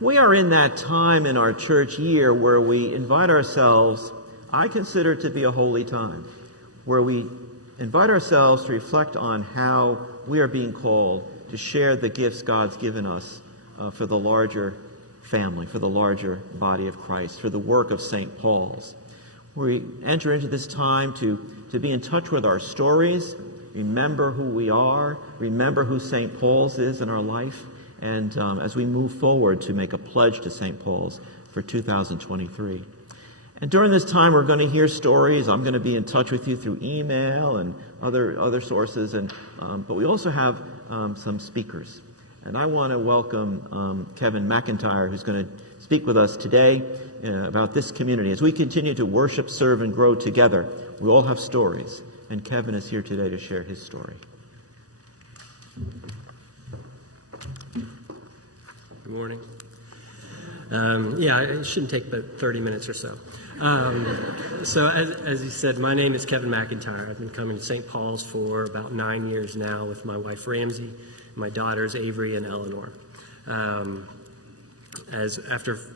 We are in that time in our church year where we invite ourselves, I consider it to be a holy time, where we invite ourselves to reflect on how we are being called to share the gifts God's given us for the larger family, for the larger body of Christ, for the work of St. Paul's. We enter into this time to be in touch with our stories, remember who we are, remember who St. Paul's is in our life, and as we move forward to make a pledge to St. Paul's for 2023. And during this time, we're going to hear stories. I'm going to be in touch with you through email and other sources, but we also have some speakers. And I want to welcome Kevin McIntire, who's going to speak with us today about this community. As we continue to worship, serve, and grow together, we all have stories, and Kevin is here today to share his story. Good morning. It shouldn't take but 30 minutes or so. So as you said, my name is Kevin McIntire. I've been coming to St. Paul's for about 9 years now with my wife Ramsey, my daughters Avery and Eleanor.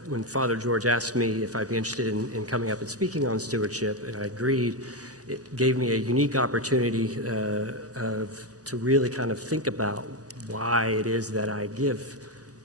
When Father George asked me if I'd be interested in coming up and speaking on stewardship, and I agreed, it gave me a unique opportunity to really kind of think about why it is that I give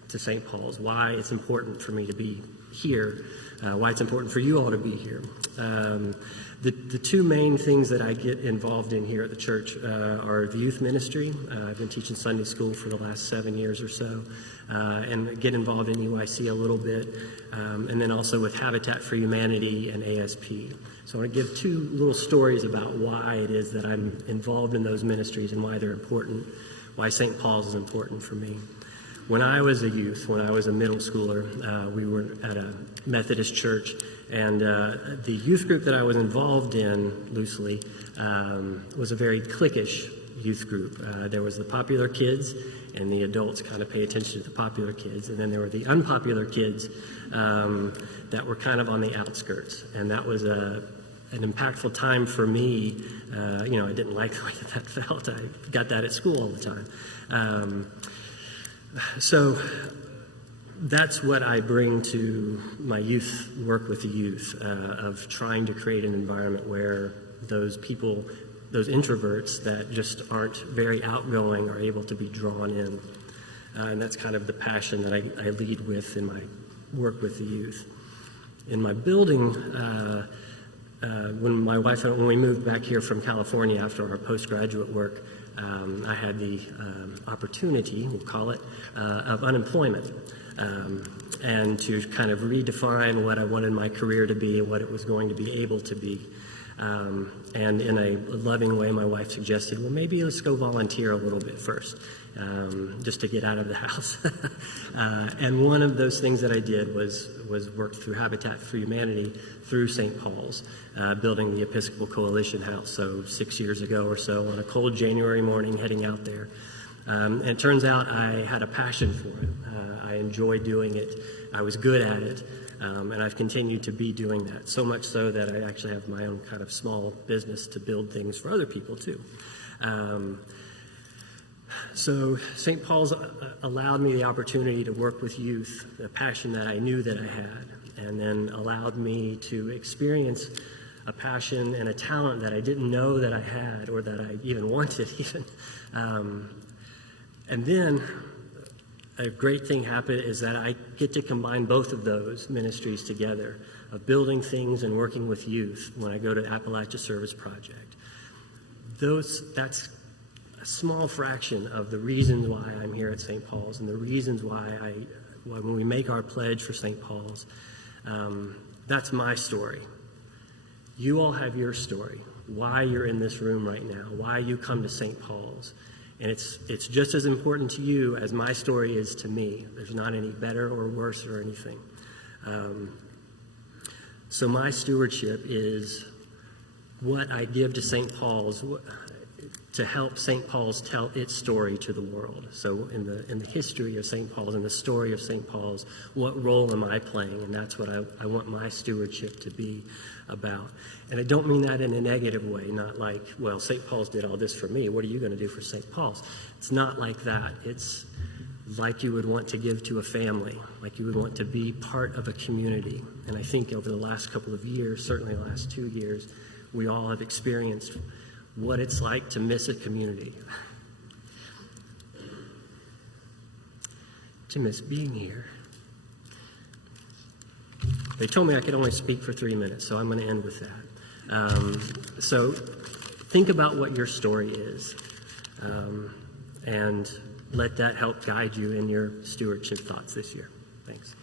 to St. Paul's, why it's important for me to be here, why it's important for you all to be here. The two main things that I get involved in here at the church are the youth ministry. I've been teaching Sunday school for the last 7 years or so, and get involved in UIC a little bit, and then also with Habitat for Humanity and ASP. So I want to give two little stories about why it is that I'm involved in those ministries and why they're important, why St. Paul's is important for me. When I was a youth, when I was a middle schooler, we were at a Methodist church, and the youth group that I was involved in, loosely, was a very cliquish youth group. There was the popular kids, and the adults kind of pay attention to the popular kids, and then there were the unpopular kids that were kind of on the outskirts, and that was an impactful time for me. I didn't like the way that felt. I got that at school all the time. So that's what I bring to my youth work with the youth, of trying to create an environment where those people, those introverts that just aren't very outgoing, are able to be drawn in. And that's kind of the passion that I lead with in my work with the youth. In my building, when my wife and when we moved back here from California after our postgraduate work, I had the opportunity, we'll call it, of unemployment, and to kind of redefine what I wanted my career to be and what it was going to be able to be. And in a loving way, my wife suggested, well, maybe let's go volunteer a little bit first, just to get out of the house. And one of those things that I did was work through Habitat for Humanity through St. Paul's, building the Episcopal Coalition House. So 6 years ago or so, on a cold January morning, heading out there. And it turns out I had a passion for it. I enjoyed doing it. I was good at it. And I've continued to be doing that, so much so that I actually have my own kind of small business to build things for other people too. So St. Paul's allowed me the opportunity to work with youth, the passion that I knew that I had, and then allowed me to experience a passion and a talent that I didn't know that I had or that I even wanted even. And then a great thing happened is that I get to combine both of those ministries together, of building things and working with youth when I go to Appalachia Service Project. That's a small fraction of the reasons why I'm here at St. Paul's and the reasons why when we make our pledge for St. Paul's, that's my story. You all have your story, why you're in this room right now, why you come to St. Paul's. And it's just as important to you as my story is to me. There's not any better or worse or anything. So my stewardship is what I give to St. Paul's to help St. Paul's tell its story to the world. So in the history of St. Paul's and the story of St. Paul's, what role am I playing? And that's what I want my stewardship to be about. And I don't mean that in a negative way, not like, well, St. Paul's did all this for me. What are you going to do for St. Paul's? It's not like that. It's like you would want to give to a family, like you would want to be part of a community. And I think over the last couple of years, certainly the last 2 years, we all have experienced what it's like to miss a community, to miss being here. They told me I could only speak for 3 minutes, so I'm going to end with that. So think about what your story is, and let that help guide you in your stewardship thoughts this year. Thanks.